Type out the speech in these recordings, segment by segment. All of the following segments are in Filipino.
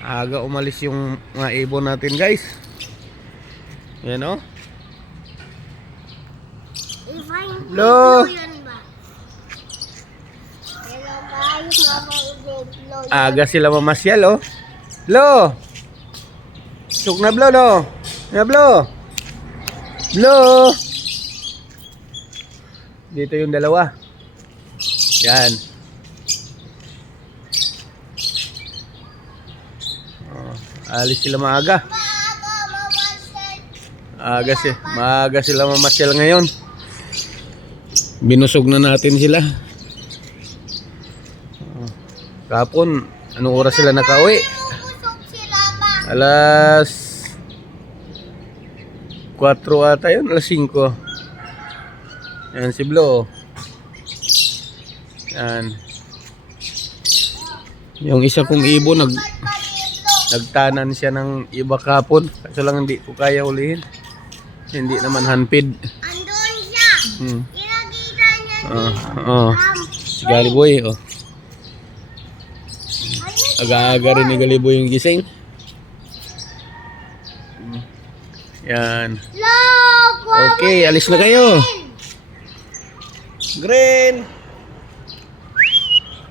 Aga umalis yung mga ibon natin, guys. Yan o. Hello. Aga sila mamasyal, oh. Hello. Suk na blo, no. Na blo. Blo. Dito yung dalawa. Yan. Alis sila maaga. Maaga sila mamasyal ngayon. Binusog na natin sila. Kapon, anong oras sila nakauwi? Alas 4 ata yun, alas 5. Yan si Blo. Yan. Yung isa kong ibon nagtanan siya ng iba kapon. Kaso lang hindi ko kaya ulihin. Hindi naman handpid. Andun siya. Kinakita niya Si Galiboy, oh. Aga-aga rin ni Galiboy yung gising. Yan. Okay, alis na kayo. Green.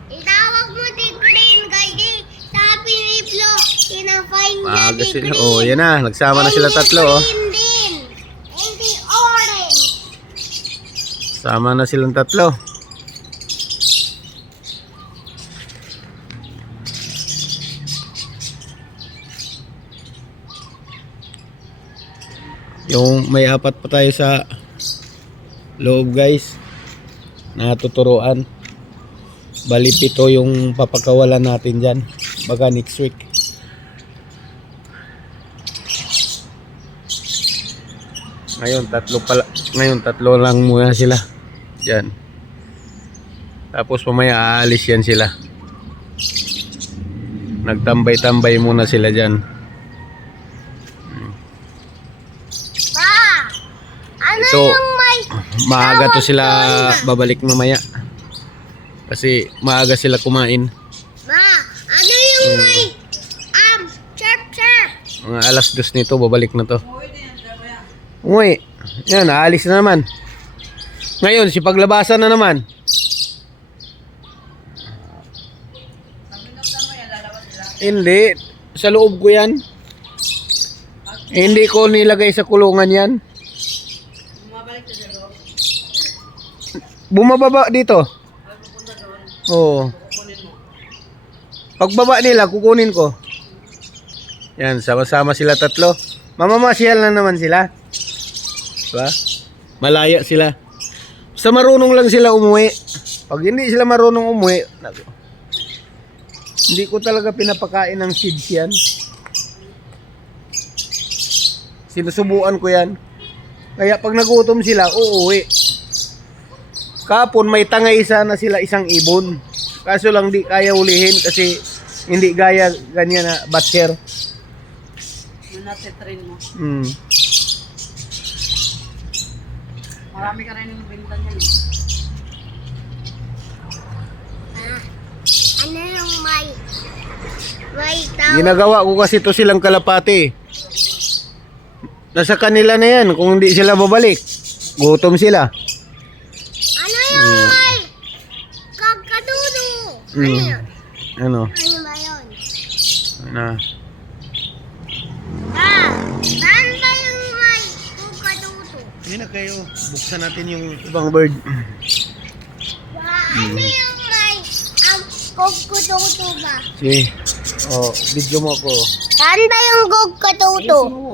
Itawag mo si Green, guys. Sabi ni Flo, kina-find niya Maaga si sila. Green. Oh, yan na. Nagsama na sila tatlo, oh. Green din. Hindi orange. Sama na silang tatlo. Yung may apat pa tayo sa loob, guys, natuturuan. Bali 7 yung papakawalan natin dyan. Baka next week. Ngayon tatlo lang muna sila dyan. Tapos mamaya aalis yan sila. Nagtambay-tambay muna sila dyan. Ano Ito, yung may... maaga to sila babalik mamaya. Kasi maaga sila kumain. Ma, ano yung may... chirp chirp. Mga alas 2 nito, babalik na to. Uy, yan, aalis na naman. Ngayon, si paglabasan na naman. Hindi, sa loob ko yan. Hindi ko nilagay sa kulungan yan. Bumababa dito. Oo. Pagbaba nila, kukunin ko. Yan, sama-sama sila tatlo. Mamamasyal na naman sila. Diba? Malaya sila. Basta marunong lang sila umuwi. Pag hindi sila marunong umuwi, hindi ko talaga pinapakain ng seeds yan. Sinusubuan ko yan. Kaya pag nagutom sila, uuwi. Kapon may tangay sana sila isang ibon. Kaso lang di kaya ulihin kasi hindi gaya ganyan na batcher. Yung natitrain mo. Marami ka rin yung benta niya. Ano yung may... May tawag? Ginagawa ko kasi to silang kalapati. Nasa kanila na yan kung hindi sila babalik. Gutom sila. Ano yung may... Kakadudo? Ano yun? Ano? Ano ba yun? Na. Saan ba yung may kakadudo? Hindi na kayo. Buksan natin yung ibang bird. Ano yung may kakadudo ba? Sige. Oh, video mo ako. Saan ba yung kakadudo? Ayusin mo.